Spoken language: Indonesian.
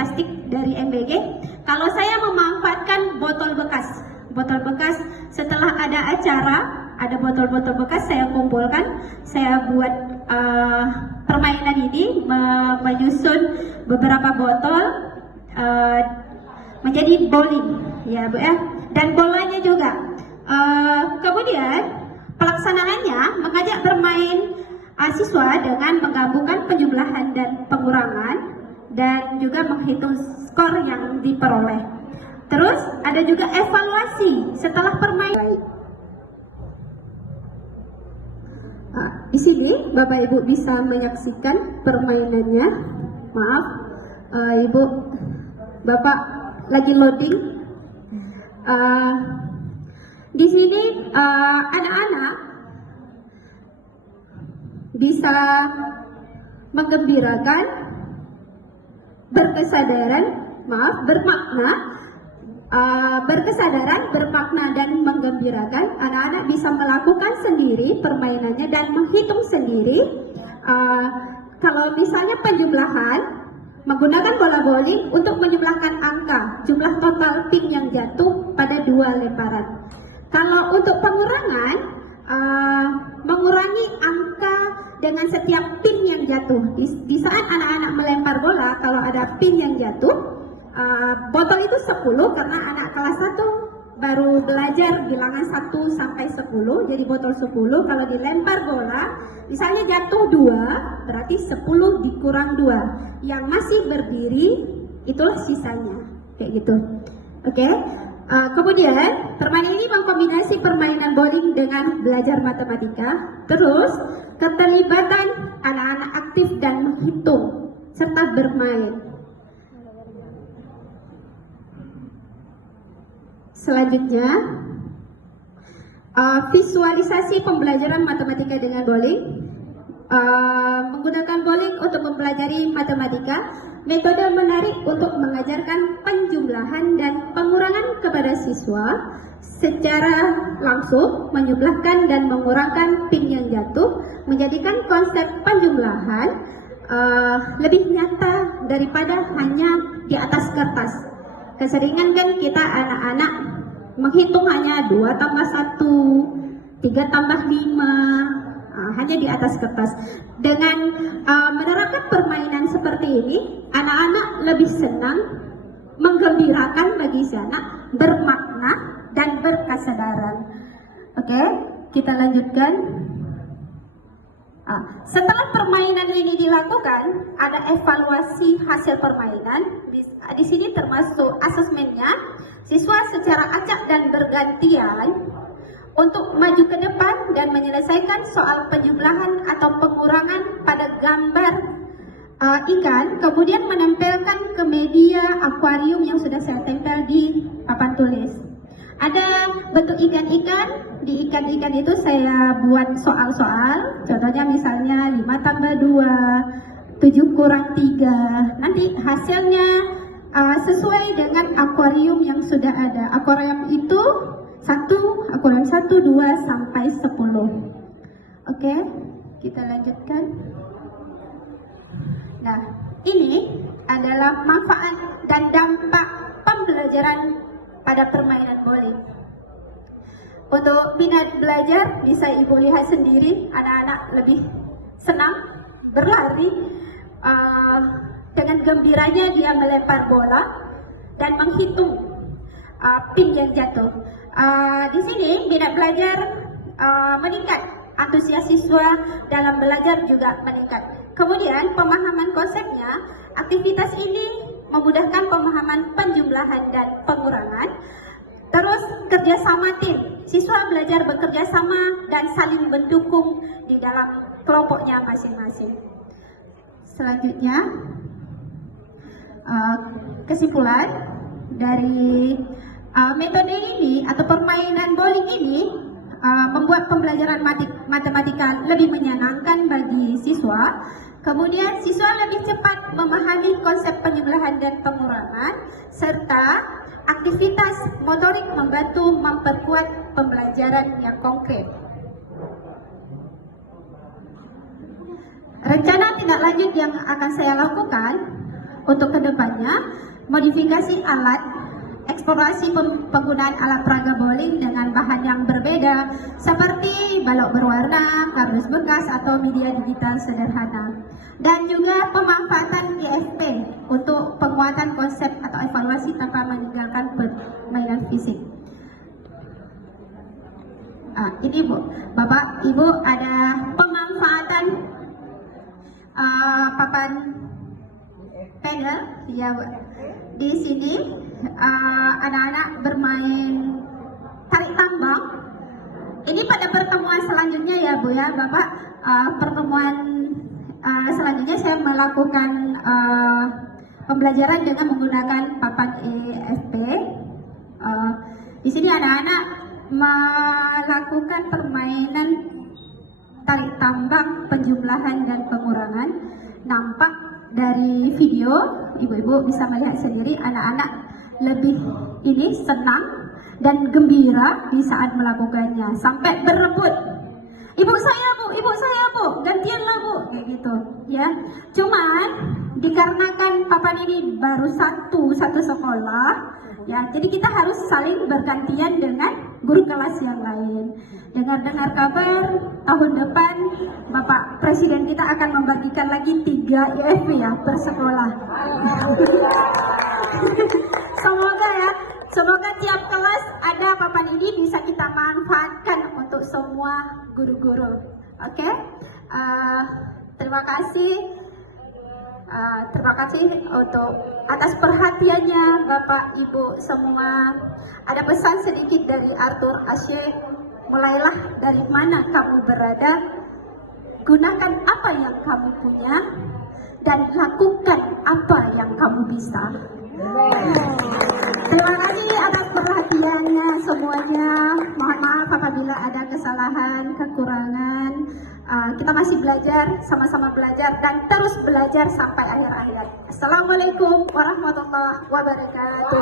plastik dari MBG. Kalau saya memanfaatkan botol bekas setelah ada acara, ada botol-botol bekas saya kumpulkan, saya buat permainan ini, menyusun beberapa botol menjadi bowling, ya Bu ya, dan bolanya juga. Kemudian pelaksanaannya mengajak bermain siswa dengan menggabungkan penjumlahan dan pengurangan dan juga menghitung skor yang diperoleh. Terus ada juga evaluasi setelah permainan. Di sini Bapak Ibu bisa menyaksikan permainannya. Maaf, Ibu, Bapak lagi loading. Di sini anak-anak bisa menggembirakan, berkesadaran, bermakna dan menggembirakan. Anak-anak bisa melakukan sendiri permainannya dan menghitung sendiri. Kalau misalnya penjumlahan, menggunakan bola bowling untuk menjumlahkan angka, jumlah total pin yang jatuh pada 2 lemparan. Kalau untuk pengurangan, mengurangi angka dengan setiap pin yang jatuh. Di saat anak-anak melempar bola, kalau ada pin yang jatuh, botol itu 10 karena anak kelas 1 baru belajar bilangan 1 sampai 10, jadi botol 10. Kalau dilempar bola, misalnya jatuh 2, berarti 10 dikurang 2. Yang masih berdiri, itulah sisanya. Kayak gitu. Oke. Kemudian, permainan ini mengkombinasi permainan bowling dengan belajar matematika. Terus, keterlibatan anak-anak aktif dan menghitung, serta bermain. Selanjutnya, visualisasi pembelajaran matematika dengan bowling. Menggunakan bowling untuk mempelajari matematika, metode menarik untuk mengajarkan penjumlahan dan pengurangan kepada siswa secara langsung, menjumlahkan dan mengurangkan pin yang jatuh, menjadikan konsep penjumlahan lebih nyata daripada hanya di atas kertas. Keseringan kan kita anak-anak menghitung hanya 2 tambah 1, 3 tambah 5, hanya di atas kertas. Dengan menerapkan permainan seperti ini, anak-anak lebih senang, menggembirakan bagi si anak, bermakna dan berkesadaran. Oke, kita lanjutkan. Setelah permainan ini dilakukan, ada evaluasi hasil permainan. Di sini termasuk asesmennya. Siswa secara acak dan bergantian untuk maju ke depan dan menyelesaikan soal penjumlahan atau pengurangan pada gambar ikan, kemudian menempelkan ke media akuarium yang sudah saya tempel di papan tulis. Ada bentuk ikan-ikan, di ikan-ikan itu saya buat soal-soal, contohnya misalnya 5 tambah 2, 7 kurang 3, nanti hasilnya sesuai dengan akuarium yang sudah ada. Akuarium itu akuarium 1, 2, sampai 10. Oke, kita lanjutkan. Nah, ini adalah manfaat dan dampak pembelajaran pada permainan bowling. Untuk minat belajar, bisa Ibu lihat sendiri, anak-anak lebih senang berlari, dengan gembiranya dia melempar bola dan menghitung pin yang jatuh. Di sini minat belajar meningkat, antusias siswa dalam belajar juga meningkat. Kemudian pemahaman konsepnya, aktivitas ini memudahkan pemahaman penjumlahan dan pengurangan. Terus kerjasama tim, siswa belajar bekerja sama dan saling mendukung di dalam kelompoknya masing-masing. Selanjutnya, kesimpulan dari metode ini atau permainan bowling ini membuat pembelajaran matematika lebih menyenangkan bagi siswa. Kemudian siswa lebih cepat memahami konsep penjumlahan dan pengurangan, serta aktivitas motorik membantu memperkuat pembelajaran yang konkret. Rencana tindak lanjut yang akan saya lakukan, untuk kedepannya, modifikasi alat, eksplorasi penggunaan alat peraga bowling dengan bahan yang berbeda seperti balok berwarna, kardus bekas atau media digital sederhana. Dan juga pemanfaatan IFP untuk penguatan konsep atau evaluasi tanpa meninggalkan permainan fisik. Ini Bu, Bapak, Ibu, ada pemanfaatan papan panel ya Bu. Di sini anak-anak bermain tarik tambang. Ini pada pertemuan selanjutnya ya Bu ya Bapak, pertemuan selanjutnya saya melakukan pembelajaran dengan menggunakan papan EFP. Di sini anak-anak melakukan permainan tarik tambang, penjumlahan dan pengurangan. Nampak dari video, ibu-ibu bisa melihat sendiri anak-anak lebih ini senang dan gembira di saat melakukannya, sampai berebut, ibu saya bu, gantianlah bu, kayak gitu ya. Cuman dikarenakan papan ini baru satu sekolah ya, jadi kita harus saling bergantian dengan guru kelas yang lain. Dengar-dengar kabar tahun depan Bapak Presiden kita akan membagikan lagi 3 IFP ya per sekolah. Semoga tiap kelas ada papan ini bisa kita manfaatkan untuk semua guru-guru. Oke? Terima kasih untuk atas perhatiannya Bapak Ibu semua. Ada pesan sedikit dari Arthur Ashe. Mulailah dari mana kamu berada, gunakan apa yang kamu punya, dan lakukan apa yang kamu bisa. Terima kasih atas perhatiannya semuanya. Mohon maaf apabila ada kesalahan, kekurangan. Kita masih belajar, sama-sama belajar, dan terus belajar sampai akhir hayat. Assalamualaikum warahmatullahi wabarakatuh.